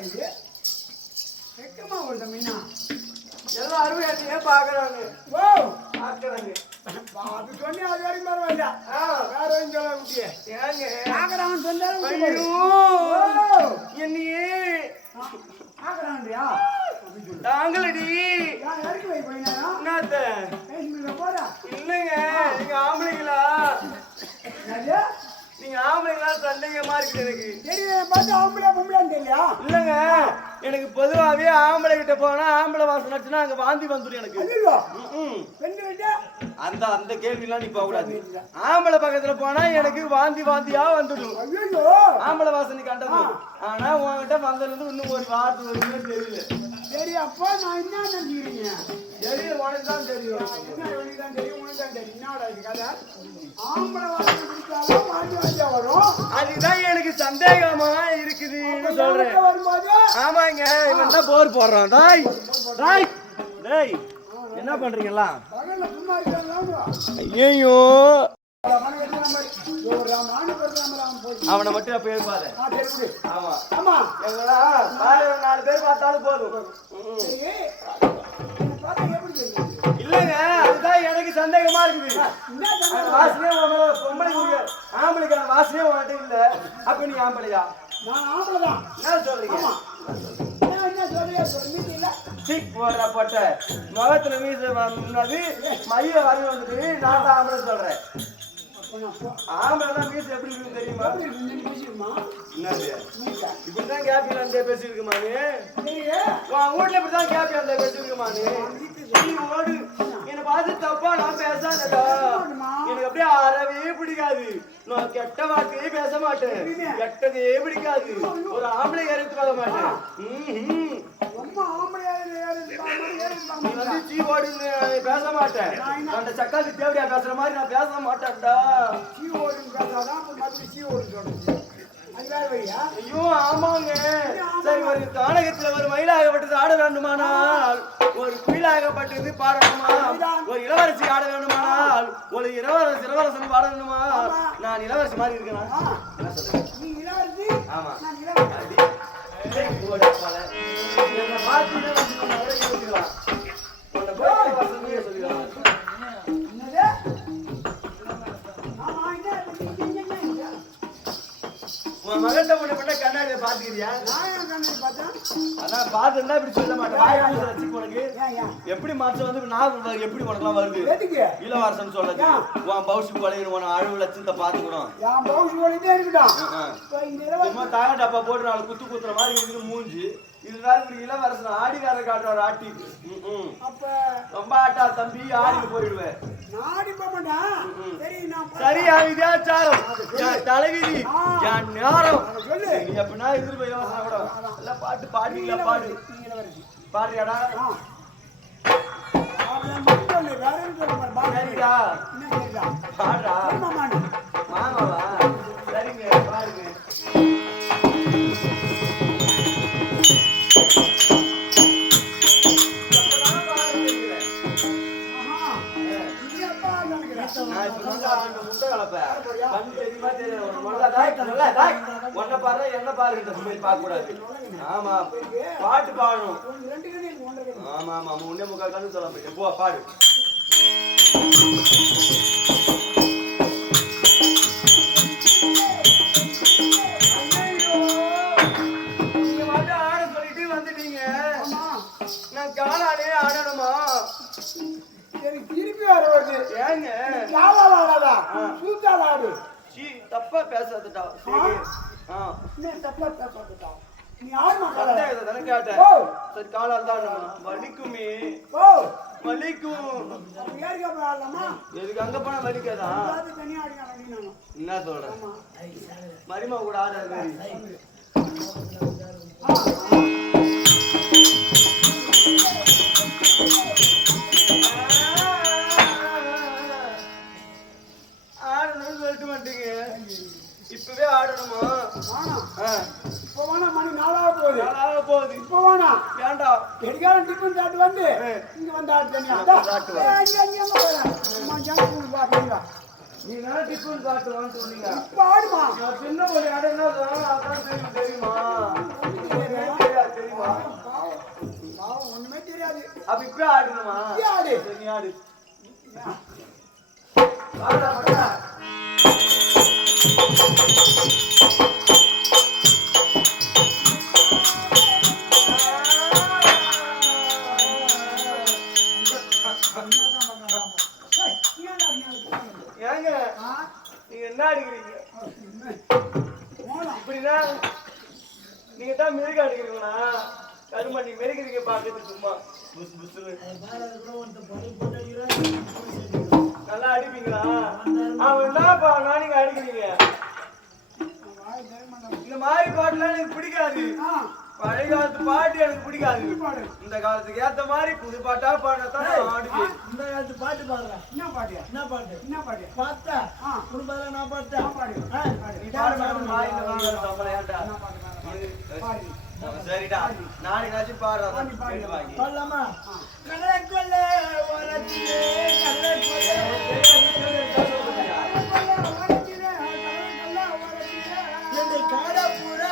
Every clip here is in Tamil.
இது வெக்கமா வருதா மீனா. எல்லாரும் என்னையே பாக்குறாங்க ஓ பாக்குறாங்க அது சொன்னி அது வரைக்கும் பரவாயில்ல. ஆ, வேற எதுவும் சொல்ல முடியே ஏங்க. ஆகறான் சொன்னாலும் என்னையே. ஆகறான்றியா தாங்களடி. என்னத்த? போறா இல்லைங்க நீங்க ஆம்பளைங்களா? நீங்க ஆம்பளைங்களா சந்தேகமா இருக்குது எனக்கு. தெரியல பார்த்து ஆம்பளை பொம்பளைன்னு இல்லைங்க. எனக்கு பொதுவாகவே ஆம்பளை கிட்ட போனா ஆம்பளை வாசனை அடிச்சுன்னா அங்க வாந்தி வந்துடும் எனக்கு. அந்த அந்த கேள்விலாம் நீ போக கூடாது ஆம்பளை பக்கத்துல போனா எனக்கு வாந்தி வாந்தியா வந்துடும் ஆம்பளை வாசனை கண்டது ஆனா உன்கிட்ட வந்ததுல இருந்து இன்னும் ஒரு வார்த்தை தெரியல. சரி அப்போ நான் என்ன நினைக்கிறீங்க தெரியும் உனக்கு தான் தெரியும். என்ன தான் தெரியும் உனக்கு தான் தெரியும். என்னடா இது கதை? ஆம்பளை வரும்? அதுதான் எனக்கு சந்தேகமா இருக்குதுன்னு சொல்றேன். வரும்போது? ஆமாங்க இவன் தான் போர் போடுறான். டாய் டாய் டேய் என்ன பண்றீங்களா ஐயோ அவனை மட்டும் அப்ப எழுப்பாத ஆமா. ஆமா எங்களா நாலு பேர் பார்த்தாலும் போதும்? இல்லைங்க அதுதான் எனக்கு சந்தேகமா இருக்குது. மேல பொம்பளைக்கு ஆம்பளைக்கான வாசனையே உன்கிட்ட இல்ல. அப்ப நீ ஆம்பளையா? நான் ஆம்பளைதான். என்ன சொல்றீங்க? போடுற பொட்டை. முகத்துல மீச வந்தது மயில வரி வந்துட்டு நான் தான் ஆம்பளை சொல்றேன். அப்ப நான் எப்படி இருக்குன்னு தெரியுமா? எப்படி என்னது இப்படிதான் கேப்பில அந்த பேசியிருக்குமா நீ உன் வீட்டுல இப்படிதான் கேப்பி அந்த பேசியிருக்குமா நீ ஓடு. என்னை பார்த்து தப்பா நான் பேசாதடா. எனக்கு அப்படியே அறவே பிடிக்காது. நான் கெட்ட வார்த்தையே பேச மாட்டேன். கெட்டதே பிடிக்காது. ஒரு ஆம்பளை ஏறிட்டு வர மாட்டேன். ரொம்ப ஆம்பளையா நீ. வந்து பேச மாட்டேன் அந்த சக்காத்தி தேவடியா பேசுற மாதிரி நான் பேச மாட்டேன்டா சீ ஓடுன்னு பேசாதான், வழியா? ஐயோ ஆமாங்க. சரி ஒரு கானகத்துல ஒரு மயிலாகப்பட்டது ஆட வேண்டுமானால் ஒரு குயிலாகப்பட்டது பாட வேண்டுமா ஒரு இளவரசி ஆட வேண்டுமானால் ஒரு இளவரசி இளவரசன் பாட வேண்டுமா நான் இளவரசி மாதிரி இருக்கேனா? என்ன ஆமா. பார்த்தீங்கன்னா உன்னை உன் கண்ணாடியை அதான் பார்த்திருந்தா இப்படி சொல்ல மாட்டேன். வாய் உனக்கு. எப்படி மாற்றம் வந்து நான் எப்படி உனக்குலாம் வருது? இளவரசன் சொல்லது உன் பௌசி கொலைன்னு உன அழுவு பவுசு. இப்ப இந்த சும்மா டப்பா போட்டு நாலு குத்து குத்துற மாதிரி இருக்குது மூஞ்சி. இதுதான் இப்படி இளவரசன் ஆடிக்கார காட்டுறாரு ஆட்டி. ம், ம். அப்ப ரொம்ப ஆட்டா தம்பி. ஆடிக்கு போயிடுவேன். சரி, என் தலைவிதி என் நேரம். அதை சொல்லு. நீ எப்படின்னா எதிர்ப்பு இலவசம் கூட. எல்லாம் பாட்டு பாடுவீங்களா பாடு. பாடுறியாடா? ஆ. அவன் கலப்பேன். தெரியுமா தெரியாது. உன்னை உன்னை பாரு, என்னை பாருன்ற பார்க்க கூடாது. ஆமா பாட்டு பாடணும் ஆமா ஆமா முன்னே முக்கால் கண்ணு சொல்ல போயிட்டேன் போ பாடு வந்து நான் காலாலே ஆடணுமா எனக்கு திருப்பி வர வருது. ஏங்க ஆடாதா? சூத்தால ஆடு. சீ தப்பா பேசாதடா சரி ஆ என்ன தப்பா பேசாதடா? நீ காலை? சந்தேகத்தை தானே கேட்டேன் ஓ. சரி காலால் தான்? வலிக்குமே ஓ. வலிக்கும் ஏறிக்கா போய் ஆடலாமா? எதுக்கு அங்க போனா வலிக்காதா அது தனியா ஆடிக்கலாம் அப்படின்னு என்ன சொல்ற. மரிமா கூட ஆடாது ஆ. இப்ப வேணாம், மணி நாலாக போகுது. நாளாக போகுது. இப்ப வேணாம். வேண்டாம் எதுக்காக டிஃபன் சாப்பிட்டு வந்து? இங்க வந்து ஆடு ஃபுட் சாப்பிடுங்க. நீ என்ன டிஃபன் சாப்பிட்டுவான்னு சொன்னீங்க? ஆடுமா? நான் சின்ன ஒரு இடம் தெரியும்? தெரியுமா? தெரியாது. ஒண்ணுமே அப்ப இப்படி ஆடு. நீ ஆடு? மெருகிறீங்க பாக்குறது சும்மா. புசு புசுன்னு. நல்லா அடிப்பீங்களா? அவன் என்னப்பா நான் நீங்க அடிக்கிறீங்க. இந்த மாதிரி பாட்டுலாம் எனக்கு பிடிக்காது. பழைய காலத்து பாட்டு எனக்கு பிடிக்காது. பாடு. இந்த காலத்துக்கு ஏத்த மாதிரி புது பாட்டா பாடத்தான் ஆடுவேன். இந்த காலத்து பாட்டு பாடுறேன் என்ன பாட்டியா என்ன பாட்டு? என்ன பாட்டியா பார்த்தா? பதிலா நான் பார்த்தேன் பாடு. பாட இந்த வாங்க சம்பளம் ஏன்டா? என்ன பாட்டு? பாடு. பாடு. அவன் சரிடா நாளைக்காச்சும் பாடுறா நீ பாடு. வாங்கி பாடலாமா கடற்கொள்ள ஓரத்திலே கடற்கொள்ள என்னை காடப்புறா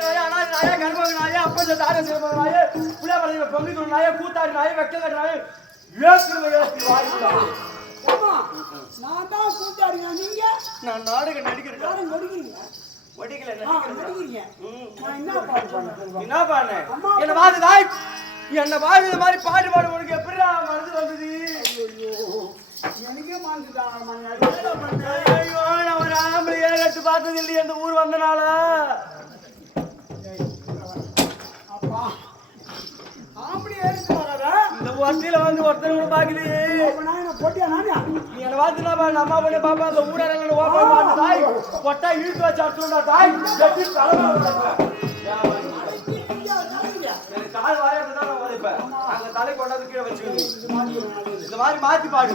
நாயே, அப்பஞ்ச தாரை சிறுபக நாயே, புளியாமலையில பொங்கி நாயே, கூத்தாடி நாயே, வெக்கல் நாயே, ஏசுருவ ஏசி வாய்ப்புடா. ஏமா நான் தான் கூத்தாடிங்க நீங்க? நான் நாடகம் நடிக்கிறேன். யாரும் நடிக்கிறீங்க? வடிக்கல என்ன பண்ண என்ன பாது நாய் என்ன இந்த மாதிரி பாட்டு பாடு உனக்கு எப்படிடா மனசு வந்தது? எனக்கே ஐயோ நான் ஒரு ஆம்பளையே கட்டு பார்த்தது இல்லையே இந்த ஊர் வந்தனால. அப்பா ஆம்பளை எடுத்து வட்டியில வந்து ஒருத்தன் கூட பாக்கலையே போட்டியா நானே நீ என்ன வாத்தினா நான் பாப்பா அந்த ஊரடங்க ஓப்பன் தாய். கொட்டா இழுத்து வச்சு அடிச்சுடா தாய். வெட்டி தலைமை கால் வாயிட்டு தான் தலை கொண்டாந்து கீழே வச்சுக்கணும் இந்த மாதிரி மாத்தி பாடு.